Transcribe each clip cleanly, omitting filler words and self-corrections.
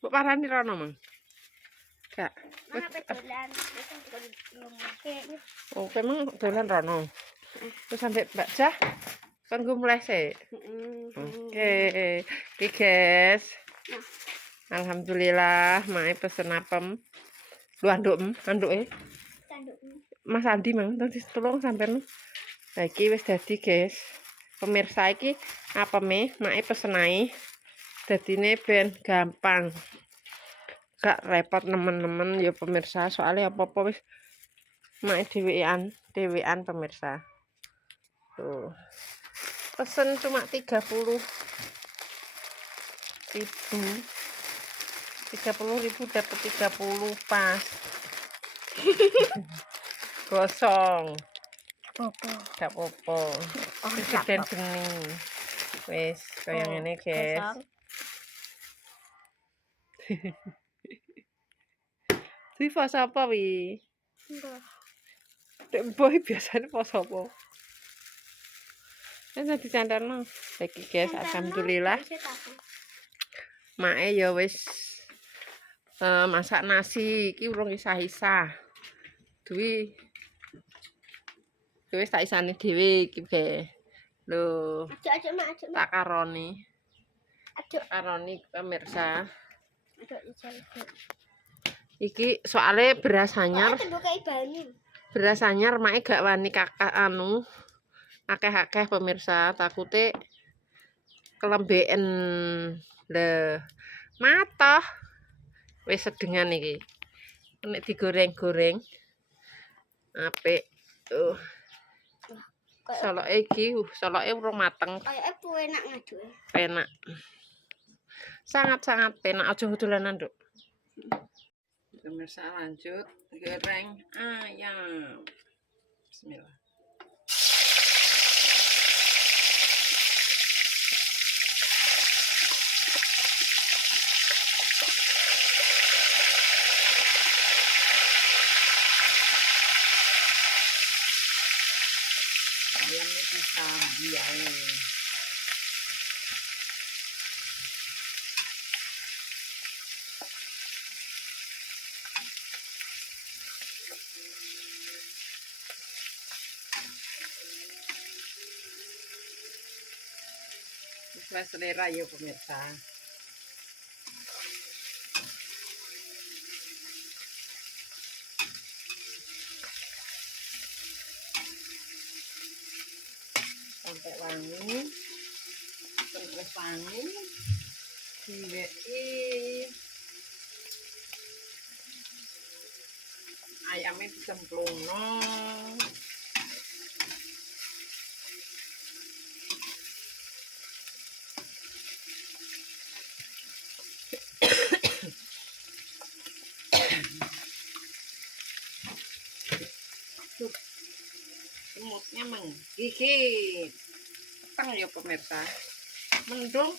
Mbok parani rono, Mang. Gak. Mana pedolan, Oh, memang dolan rono. Terus sampai Mbak Jah kan gue mulai sih. Oke, oke guys. Alhamdulillah, Mae pesen apem. Lu anduk Mas Andi mang tadi tolong sampean. Nah, iki wis dadi, guys. Pemirsa iki apeme Mae pesen ae. Dadine ben gampang. Gak repot nemen-nemen ya pemirsa, soalnya apa-apa wis Mae dhewean pemirsa. Tuh. Pesen cuma 30.000. 30.000 dapat 30 pas. Gosong. Gak apa-apa. Presiden bening. Wis kaya ngene, guys. Kuwi pos apa wi? Dek boy biasane pos apa? Wis dicantelno. Iki guys, alhamdulillah. Mae ya wis masak nasi, iki urung isah-isah. Duwi wis tak isane dhewe iki, Be. Lho. Ajak mak, ajak mak. Tak karoni. Ajak Karoni pemirsa. ajak ijal. Iki soalnya beras anyar. Beras anyar mae gak wani kakak anu. Akeh-akeh pemirsa, takute kelembeken. Le matoh. Wis sedengan iki. Nek digoreng-goreng apik. Soloke iki, soloke urung mateng. Kayake enak ngaduk. Penak. Sangat-sangat penak. Aja dolanan, Nduk. Pemirsa lanjut goreng ayam. Bismillah. Ayamnya disambi ae. Sesuai selera ya pemirsa. Sampai wangi. Terus wangi. Diweki. Ayamnya dicemplungno. Semutnya menggigit. Peteng ya pemirsa. Mendung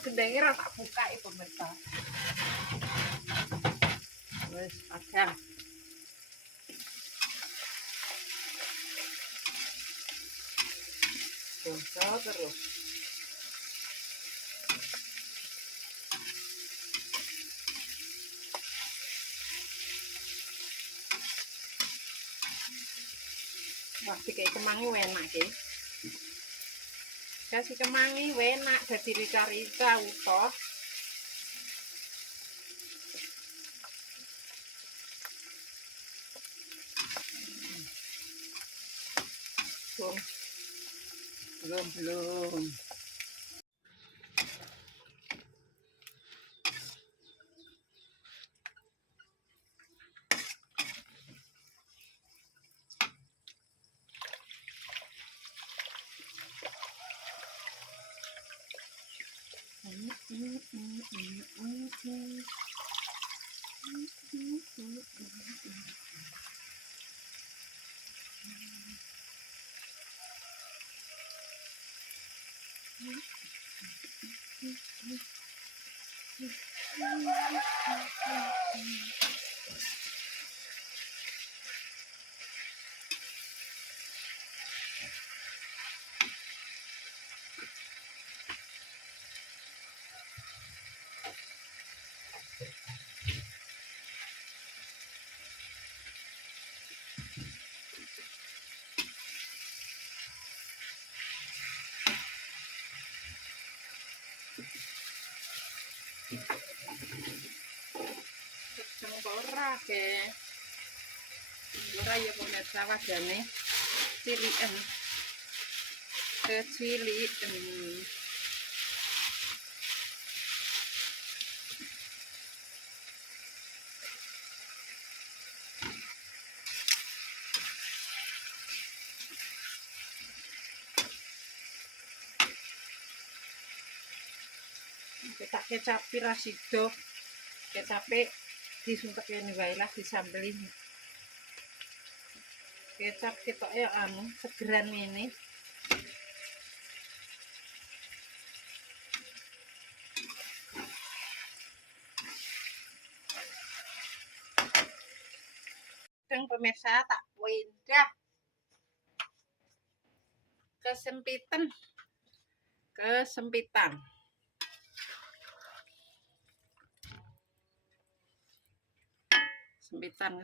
gendenge ra tak buka ya pemirsa. Wis padang. Bosok terus. Wah, kayak kemangi enak ya. Kasih kemangi enak dadi rica-rica utuh. Belum. Sedang ora ke. Ora ya pemirsa wadane ciliken. Keciliken. Kita kecap pirasido. Kecape disuntek ini wae lah disambeli. Kecap ketok ya anu segeran ini. Dan pemirsa tak pindah kesempitan kesempitan sempitan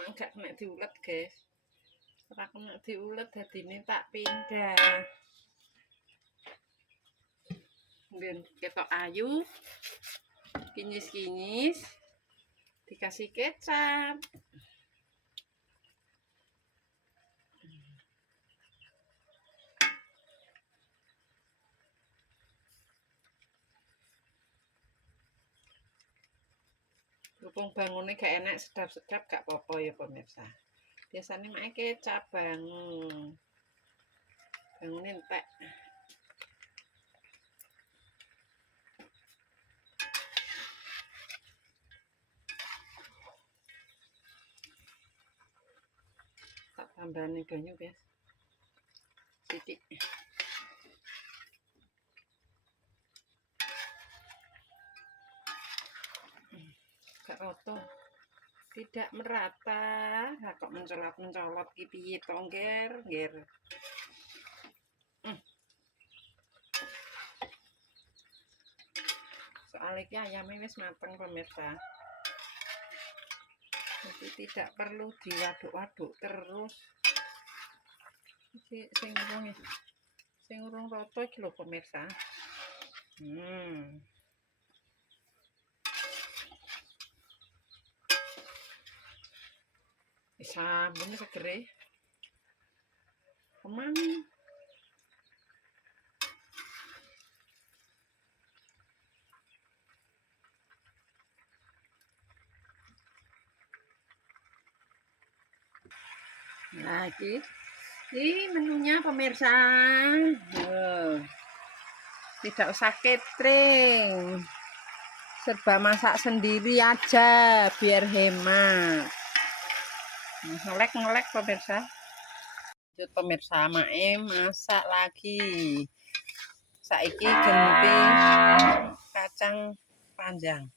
mangga kena diulet guys, ora kena diulet dadine tak pindah. Kemudian ketok ayu, kinyis-kinyis, dikasih kecap. Berhubung bangunnya gak enak sedap-sedap gak apa-apa ya pemirsa. Biasanya make kecap bangun entek. Tak tambahin banyu guys, sedikit. Gak rata, tidak merata. Nah, kok mencolot piye to ngger. Soalnya ayamnya wis mateng pemirsa, jadi tidak perlu diwaduk-waduk terus. Sing urung rata iki lho pemirsa. Sambungnya segere. Kemang. Nah, ini menunya pemirsa. Tidak usah catering. Serba masak sendiri aja biar hemat. Ngelek pemirsa. Lanjut pemirsa, mae masak lagi. Saiki ganti kacang panjang.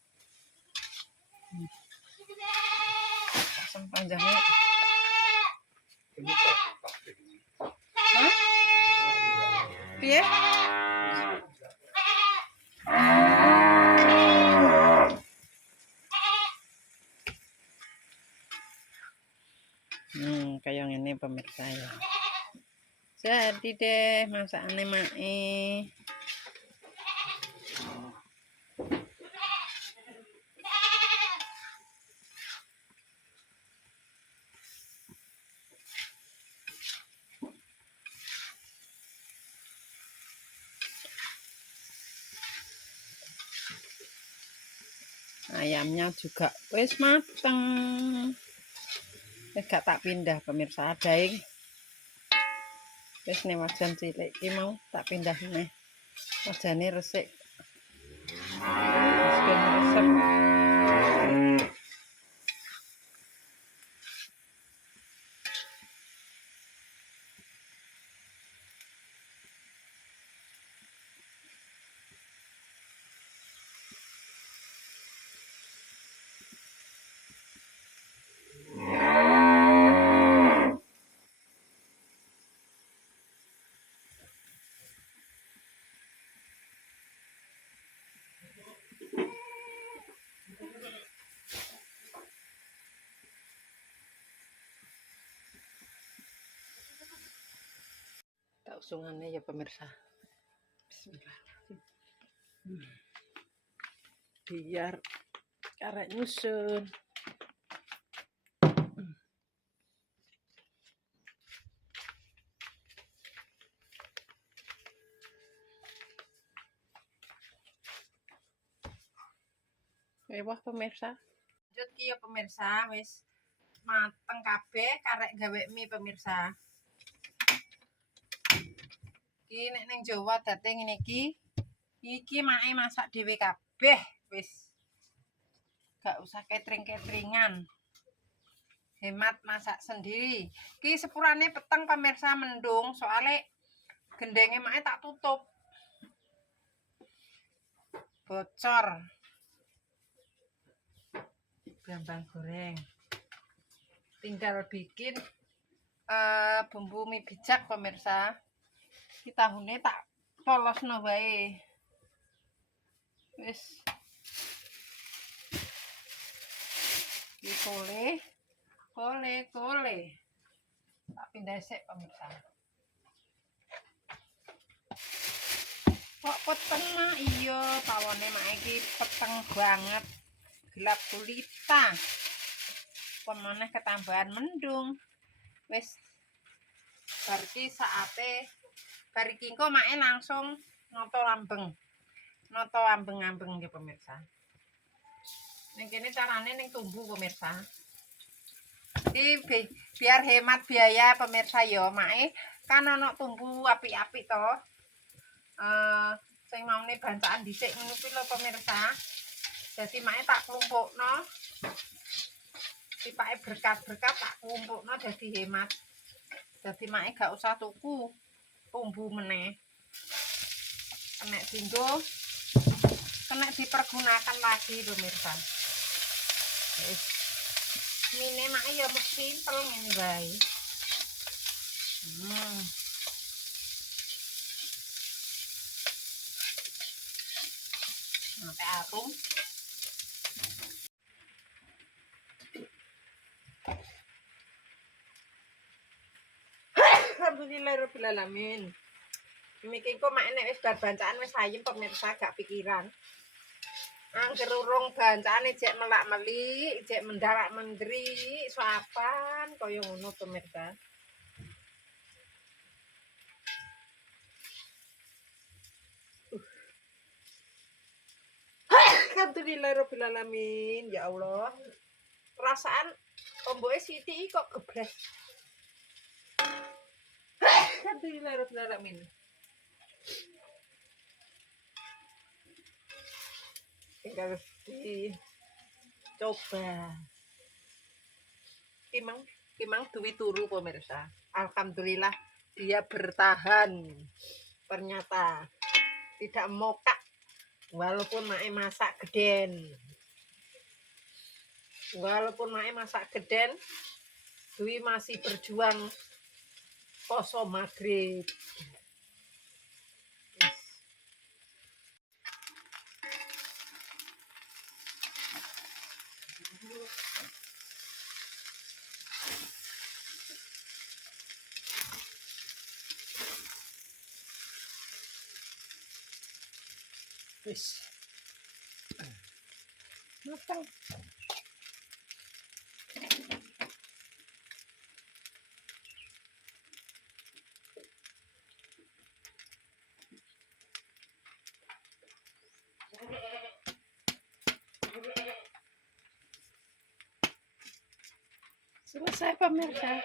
Kacang panjangnya. Hah? Piye? Kayak ini pemirsa ya. Jadi deh masakannya mae. Ayamnya juga wis mateng. Gak tak pindah pemirsa, adae wis nih wajan cilik iki mau tak pindah nih. Wajane resik. Ben resep. sausungannya ya pemirsa. Bismillahirrahmanirrahim. Biar karek nyusun. Wah pemirsa. Lanjut ki ya pemirsa, wis mateng kabeh karek gawe mie pemirsa. Iki nek ning Jawa date ngene iki mae masak dhewe kabeh wis. Gak usah catering-cateringan. Hemat masak sendiri. Ki sepurane peteng pemirsa mendung soalnya gendenge mae tak tutup. Bocor. Gampang goreng. Tinggal bikin bumbu mie bijak pemirsa. Ki tahune tak polosno wae. Wis. Ki kole. Tak pindah sik pemirsa. Kok peteng mah iya, pawone mak iki peteng banget. Gelap gulita. Pemeneh ketambahan mendung. Wis bar iki saate bar iki engko mak langsung noto ambeng nggih pemirsa. Ning kene carane ning tumbu pemirsa. Iki biar hemat biaya pemirsa ya, mak kan ana tumbu apik-apik to. Sing maune bancaan dhisik ngono kuwi lho pemirsa. Jadi mak tak klumpukno. Tipake berkat-berkat tak klumpukno dadi hemat. Jadi mak gak usah tuku tumbu meneh. Kena dinggo, kena dipergunakan lagi pemirsa. Wis. Mine mak ya mesti simpel ngene wae. Sampai arum. Alhamdulillahirobbilalamin. Iki kok mak nek wis bar bancaan wis ayem pemirsa gak pikiran. Angger urung bancane jek melak-meli, jek mendarak mendri, suapan kaya ngono pemirsa. Alhamdulillahirobbilalamin. Ya Allah. Perasaan omboke sithik kok gebres. Alhamdulillahirobbilalamin. Tinggal dicoba. Kimang duwi turu pemirsa. Alhamdulillah dia bertahan. Ternyata tidak mokak walaupun mae masak geden. Dwi masih berjuang poso maghrib. Wis. Matang. Selesai pemirsa.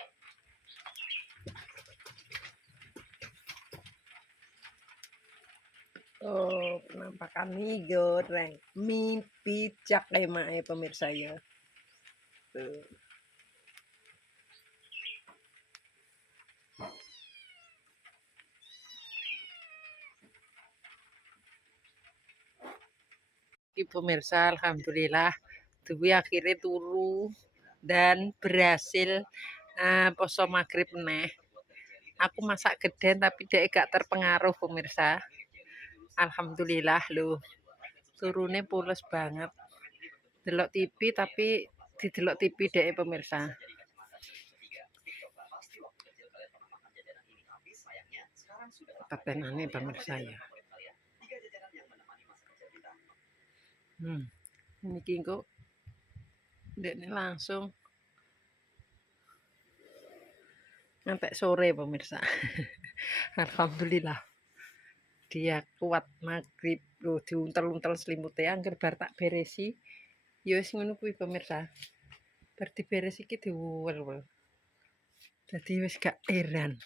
Oh, penampakan mie goreng, mie bijak mae pemirsa ya. Tuh. Ini pemirsa, alhamdulillah Dwi akhirnya turu dan berhasil poso maghrib meneh. Aku masak geden tapi dia gak terpengaruh pemirsa. Alhamdulillah loh. Turune pules banget. Delok TV tapi didelok TV dek pemirsa. patenane pemirsa ya. Niki kok ndekne langsung sampai sore pemirsa. Alhamdulillah dia kuat maghrib lho, diuntel-untel selimute angger bar tak beresi ya wis ngono kuwi pemirsa. Bar diberesi iki diuwel-wel. Dadi wis gak eran.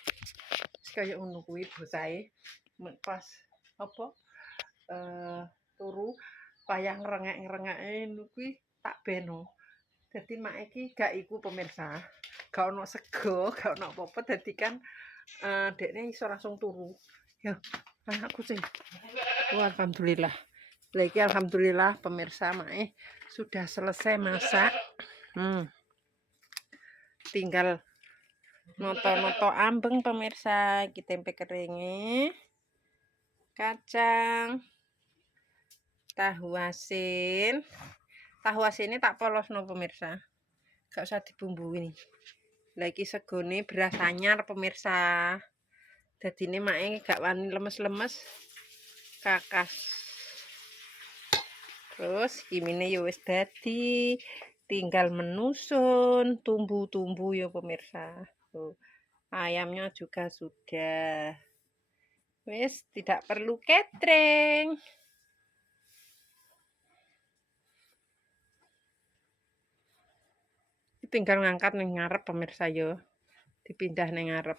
Wis kaya ngono kuwi bosahe pas apa turu payah ngrengek-ngrengeke ngono kuwi tak beno. Dadi mak iki gak iku pemirsa. Gak ono sego, gak ono apa-apa dadi kan dekne iso langsung turu. Ya, anak kucing. Alhamdulillah. Lah iki alhamdulillah pemirsa mae sudah selesai masak. Tinggal noto-noto ambeng pemirsa, iki tempe keringe, kacang, tahu asin. Tahu asinnya tak polosno pemirsa. Gak usah dibumbuin. Lah iki segone beras anyar pemirsa. Dadine mae gak wani lemes-lemes. Kakas. Terus kimine ya wis dadi, tinggal menusun tumbu-tumbu ya pemirsa. Tuh, ayamnya juga sudah. Wis tidak perlu catering. Tinggal ngangkat ning ngarep pemirsa yo. Dipindah ning ngarep.